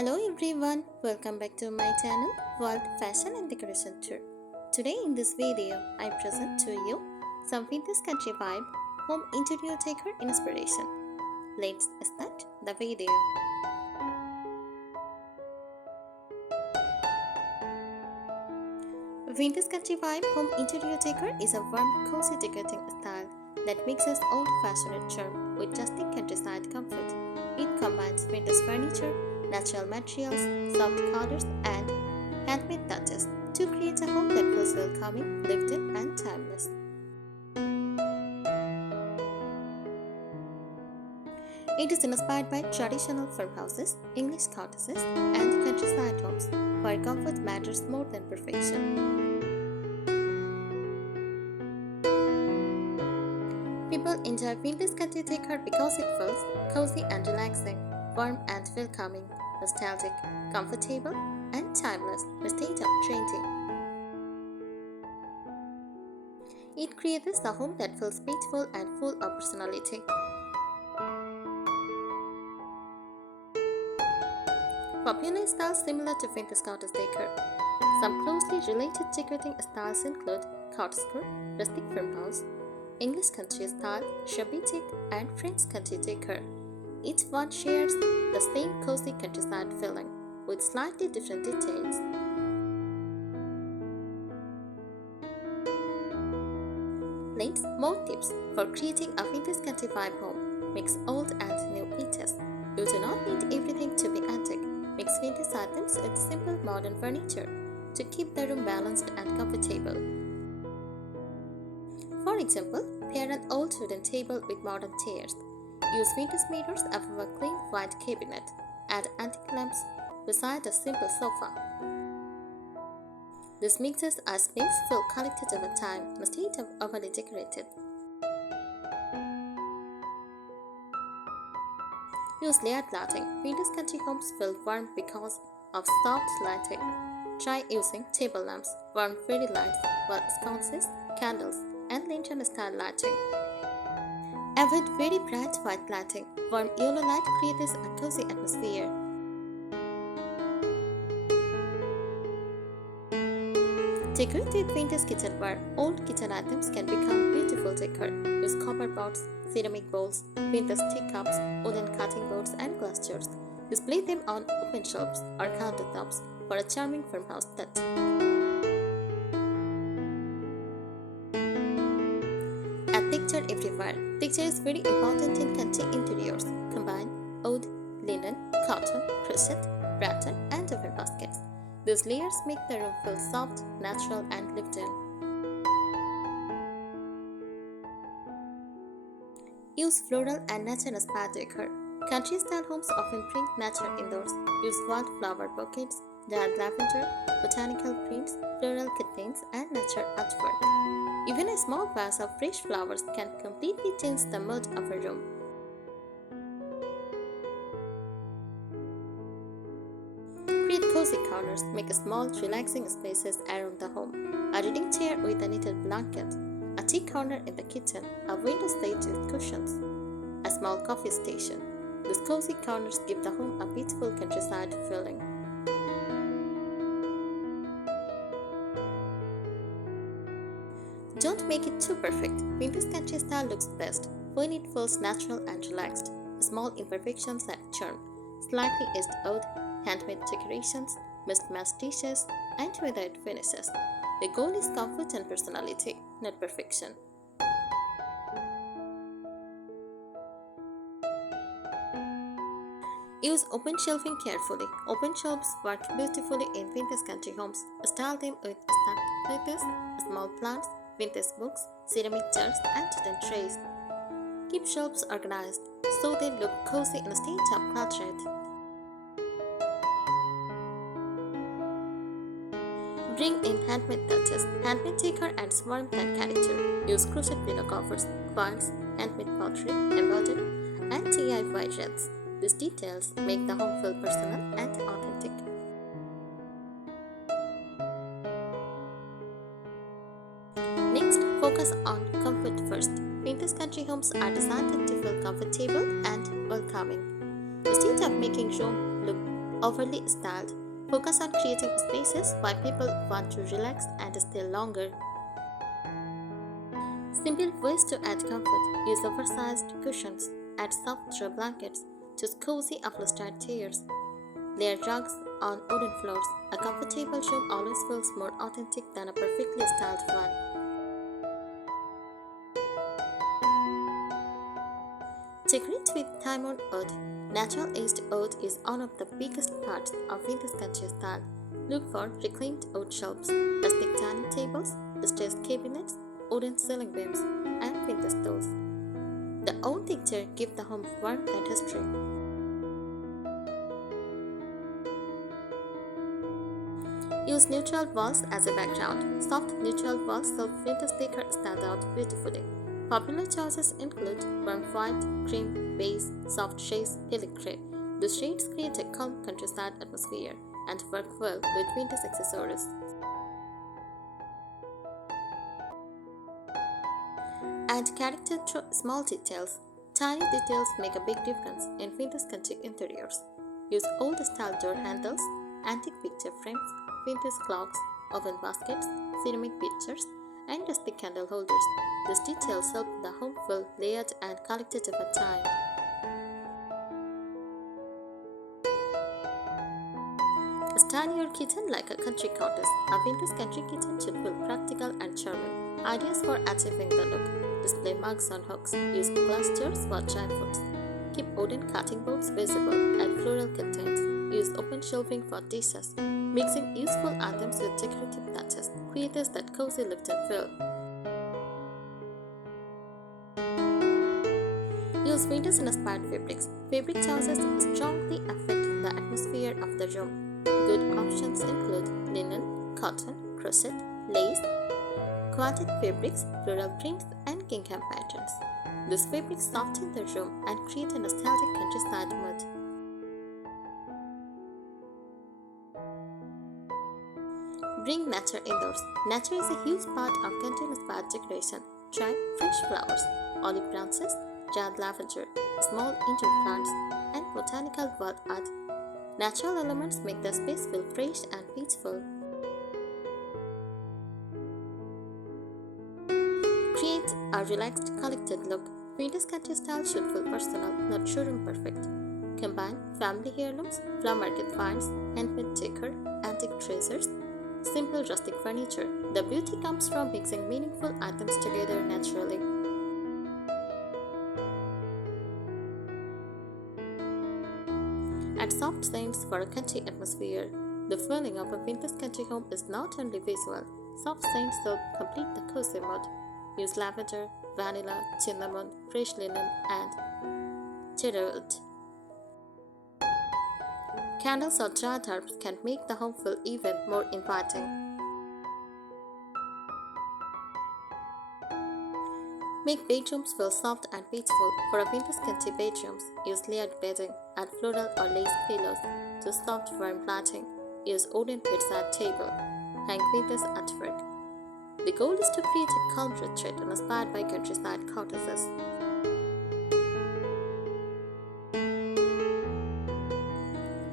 Hello everyone, welcome back to my channel World Fashion and Decoration Tour. Today in this video, I present to you some vintage country vibe home interior decor inspiration. Let's start the video. Vintage country vibe home interior decor is a warm, cozy decorating style that mixes old-fashioned charm with rustic countryside comfort. It combines vintage furniture, natural materials, soft colors, and handmade touches to create a home that feels welcoming, lived in, and timeless. It is inspired by traditional farmhouses, English cottages, and countryside homes, where comfort matters more than perfection. People enjoy vintage country decor because it feels cozy and relaxing, warm and welcoming, nostalgic, comfortable, and timeless instead of trendy. It creates a home that feels peaceful and full of personality. Popular styles similar to vintage cottage decor. Some closely related decorating styles include cottagecore, rustic farmhouse, English country style, shabby chic, and French country decor. Each one shares the same cozy countryside feeling, with slightly different details. Links, more tips for creating a vintage country vibe home. Mix old and new pieces. You do not need everything to be antique. Mix vintage items with simple modern furniture to keep the room balanced and comfortable. For example, pair an old wooden table with modern chairs. Use vintage mirrors above a clean white cabinet. Add antique lamps beside a simple sofa. This makes a space feel collected over time instead of overly decorated. Use layered lighting. Vintage country homes feel warm because of soft lighting. Try using table lamps, warm fairy lights, wall sconces, candles, and lantern-style lighting. Avoid very bright white lighting. Warm yellow light creates a cozy atmosphere. Decorate with vintage kitchenware. Old kitchen items can become beautiful decor. Use copper pots, ceramic bowls, vintage teacups, wooden cutting boards, and glass jars. Display them on open shelves or countertops for a charming farmhouse touch. Add texture everywhere. Texture is very important in country interiors. Combine wood, linen, cotton, crochet, rattan, and open baskets. These layers make the room feel soft, natural, and lived in. Use floral and nature-inspired decor. Country-style homes often bring nature indoors. Use wildflower bouquets, dyed lavender, botanical prints, floral curtains, and nature artwork. Even a small vase of fresh flowers can completely change the mood of a room. Create cozy corners. Make small, relaxing spaces around the home. A reading chair with a knitted blanket. A tea corner in the kitchen. A window seat with cushions. A small coffee station. These cozy corners give the home a peaceful countryside feeling. Don't make it too perfect. Vintage country style looks best when it feels natural and relaxed. Small imperfections add charm. Slightly aged wood, handmade decorations, mismatched dishes, and weathered finishes. The goal is comfort and personality, not perfection. Use open shelving carefully. Open shelves work beautifully in vintage country homes. Style them with stacked lettuce, small plants, vintage books, ceramic jars, and wooden trays. Keep shelves organized so they look cozy instead of cluttered. Bring in handmade touches. Handmade decor adds warmth and character. Use crochet pillow covers, quilts, handmade pottery, embroidered, and DIY wreaths. These details make the home feel personal and authentic. Next, focus on comfort first. Vintage country homes are designed to feel comfortable and welcoming. Instead of making room look overly styled. Focus on creating spaces where people want to relax and stay longer. Simple ways to add comfort. Use oversized cushions. Add soft throw blankets. Choose cozy upholstered chairs. Layer rugs on wooden floors. A comfortable room always feels more authentic than a perfectly styled one. Decorate with time-worn wood. Natural aged wood is one of the biggest parts of vintage country style. Look for reclaimed wood shelves, rustic dining tables, distressed cabinets, wooden ceiling beams, and vintage stools. The old texture gives the home warmth and history. Use neutral walls as a background. Soft neutral walls help vintage decor stand out beautifully. Popular choices include warm white, cream, beige, soft shades, peeling gray. The shades create a calm countryside atmosphere and work well with vintage accessories. Add character through small details. Tiny details make a big difference in vintage country interiors. Use old style door handles, antique picture frames, vintage clocks, oven baskets, ceramic pictures, and rustic candle holders. These details help the home feel layered and collected over time. Style your kitchen like a country cottage. A vintage country kitchen should feel practical and charming. Ideas for achieving the look. Display mugs on hooks. Use glass jars for dry foods. Keep wooden cutting boards visible and floral contains. Use open shelving for dishes. Mixing useful items with decorative touches creates that cozy look and feel. Use vintage-inspired fabrics. Fabric choices strongly affect the atmosphere of the room. Good options include linen, cotton, crochet, lace, quilted fabrics, floral prints, and gingham patterns. These fabrics soften the room and create a nostalgic countryside mood. Bring nature indoors. Nature is a huge part of country-inspired decoration. Try fresh flowers, olive branches, dried lavender, small indoor plants, and botanical wall art. Natural elements make the space feel fresh and peaceful. Create a relaxed, collected look. Vintage country style should feel personal, not showroom perfect. Combine family heirlooms, flower market finds, handmade decor, antique treasures, simple rustic furniture. The beauty comes from mixing meaningful items together naturally. Add soft scents for a country atmosphere. The feeling of a vintage country home is not only visual. Soft scents help complete the cozy mood. Use lavender, vanilla, cinnamon, fresh linen, and cedarwood. Candles or dried herbs can make the home feel even more inviting. Make bedrooms feel soft and peaceful. For a vintage country bedrooms, use layered bedding, add floral or lace pillows to soft warm lighting. Use wooden bedside table. Hang vintage artwork. The goal is to create a calm retreat inspired by countryside cottages.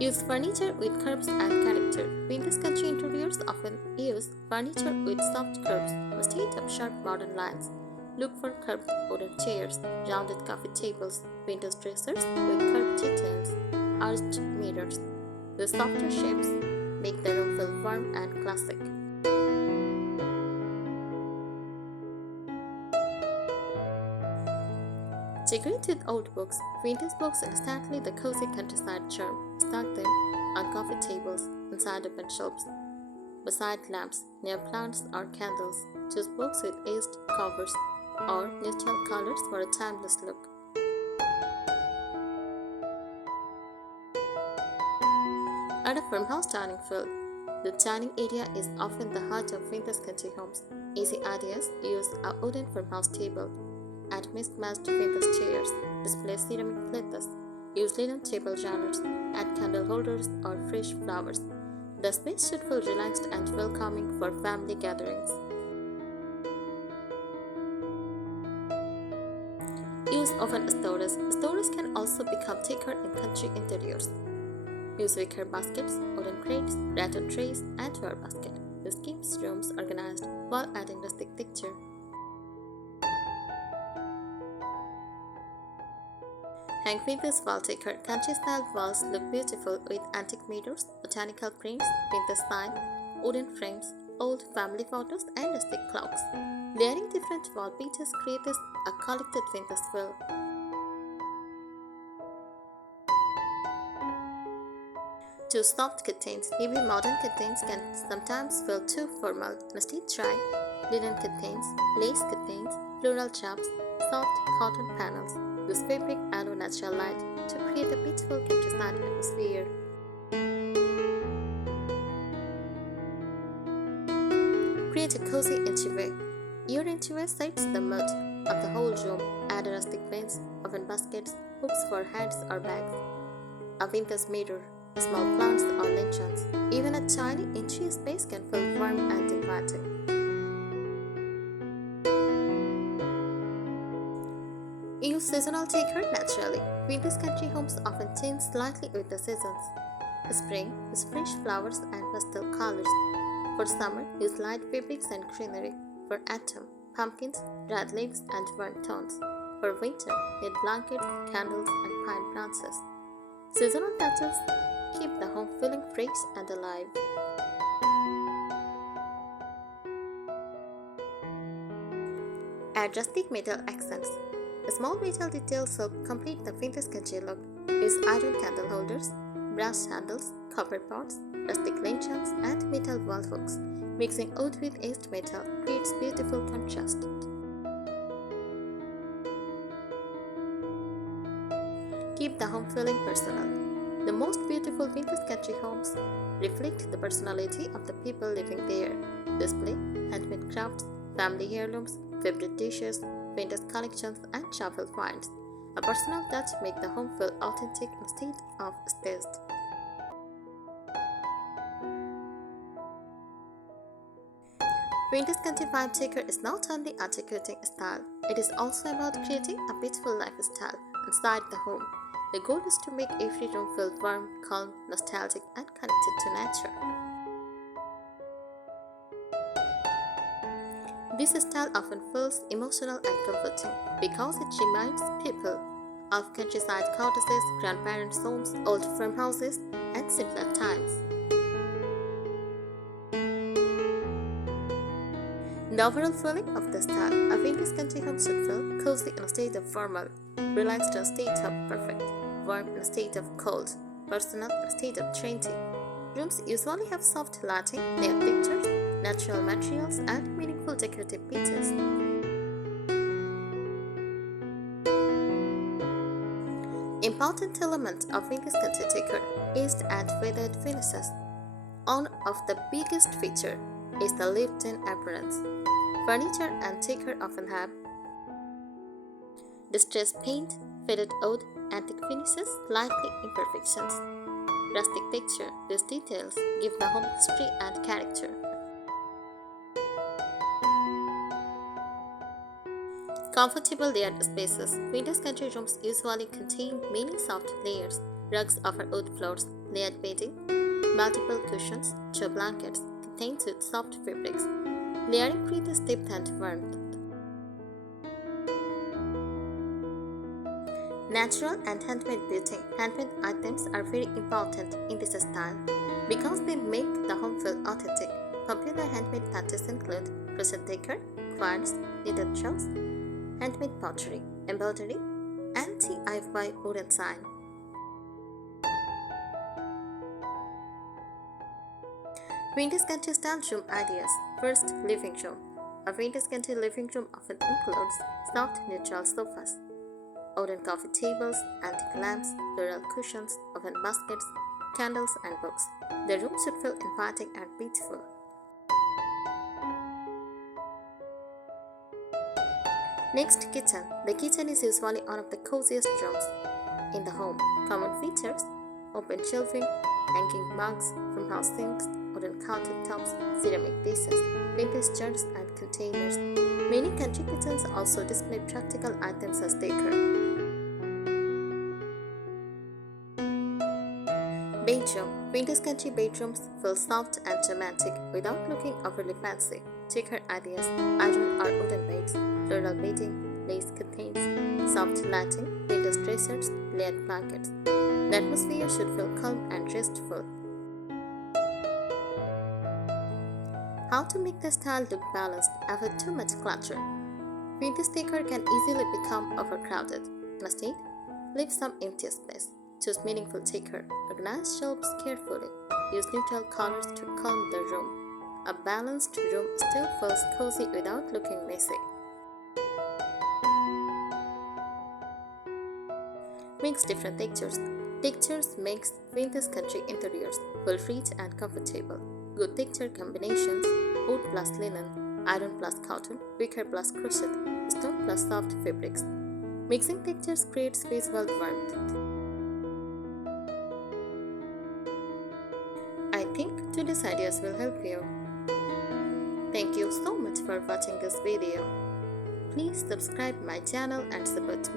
Use furniture with curves and character. Vintage country interiors often use furniture with soft curves instead of sharp modern lines. Look for curved wooden chairs, rounded coffee tables, vintage dressers with curved details, arched mirrors. The softer shapes make the room feel warm and classic. Decorate with old books. Vintage books instantly the cozy countryside charm. Stack them on coffee tables, inside open shelves, beside lamps, near plants or candles. Choose books with aged covers or neutral colors for a timeless look. Add a farmhouse dining feel. The dining area is often the heart of vintage country homes. Easy ideas: use a wooden farmhouse table. Add mismatched vintage chairs. Display ceramic plates. Use linen table runners. Add candle holders or fresh flowers. The space should feel relaxed and welcoming for family gatherings. Use oven storage. Storage can also become decor in country interiors. Use wicker baskets, wooden crates, rattan trays, and drawer basket. This keeps rooms organized while adding rustic texture. Hang Vintage wall decor. Country-style walls look beautiful with antique mirrors, botanical prints, vintage sign, wooden frames, old family photos, and rustic clocks. Layering different wall pieces creates a collected vintage feel. Choose soft curtains. Heavy modern curtains can sometimes feel too formal. Instead, try linen curtains, lace curtains, floral jobs, soft cotton panels. This fabric allows natural light to create a beautiful countryside atmosphere. Create a cozy entryway. Your entryway sets the mood of the whole room. Add a rustic bench, oven baskets, hooks for hands or bags, a vintage mirror, small plants or lanterns. Even a tiny entry space can feel warm and inviting. Use seasonal decor naturally. Vintage country homes often change slightly with the seasons. Spring use fresh flowers and pastel colors. For summer, use light fabrics and greenery. For autumn, pumpkins, red leaves, and warm tones. For winter, need blankets, candles, and pine branches. Seasonal touches keep the home feeling fresh and alive. Add rustic metal accents. Small metal details help complete the vintage country look. Use iron candle holders, brass handles, copper pots, rustic lanterns, and metal wall hooks. Mixing wood with aged metal creates beautiful contrast. Keep the home feeling personal. The most beautiful vintage country homes reflect the personality of the people living there. Display handmade crafts, family heirlooms, favorite dishes, vintage collections, and travel finds. A personal touch makes the home feel authentic instead of staged. Vintage country vibe decor is not only articulating style, it is also about creating a peaceful lifestyle inside the home. The goal is to make every room feel warm, calm, nostalgic, and connected to nature. This style often feels emotional and comforting because it reminds people of countryside cottages, grandparents' homes, old farmhouses, and simpler times. The overall feeling of the style, a vintage country home should feel cozy in a state of formal, relaxed in a state of perfect, warm in a state of cold, personal in a state of trendy. Rooms usually have soft lighting, layered pictures, natural materials, and meaningful decorative pieces. Important element of vintage country decor is to add feathered finishes. One of the biggest features is the lived-in appearance. Furniture and decor often have distressed paint, faded wood, antique finishes, likely imperfections. Rustic texture. These details give the home history and character. Comfortable layered spaces. Vintage country rooms usually contain many soft layers. Rugs offer wood floors, layered bedding, multiple cushions, throw blankets, contains with soft fabrics. Layering creates depth and warmth. Natural and handmade beauty. Handmade items are very important in this style because they make the home feel authentic. Popular handmade touches include crochet decor, quartz, knitted shells, handmade pottery, embroidery, and DIY wooden sign. Vintage country style room ideas. First, living room. A vintage country living room often includes soft neutral sofas, wooden coffee tables, antique lamps, floral cushions, oven baskets, candles, and books. The room should feel inviting and beautiful. Next, kitchen. The kitchen is usually one of the coziest rooms in the home. Common features: open shelving, hanging mugs, farmhouse sinks, wooden countertops, ceramic dishes, vintage jars, and containers. Many country kitchens also display practical items as decor. Bedroom. Vintage country bedrooms feel soft and romantic without looking overly fancy. Decor ideas: iron or wooden beds, floral bedding, lace curtains, soft lighting, vintage dressers, layered blankets. The atmosphere should feel calm and restful. How to make the style look balanced after too much clutter. Vintage decor can easily become overcrowded. Instead, leave some empty space. Choose meaningful decor. Organize shelves carefully. Use neutral colors to calm the room. A balanced room still feels cozy without looking messy. Mix different textures. Textures makes vintage country interiors feel rich and comfortable. Good texture combinations: wood plus linen, iron plus cotton, wicker plus crochet, stone plus soft fabrics. Mixing textures creates visual warmth. I think today's ideas will help you. Thank you so much for watching this video. Please subscribe my channel and support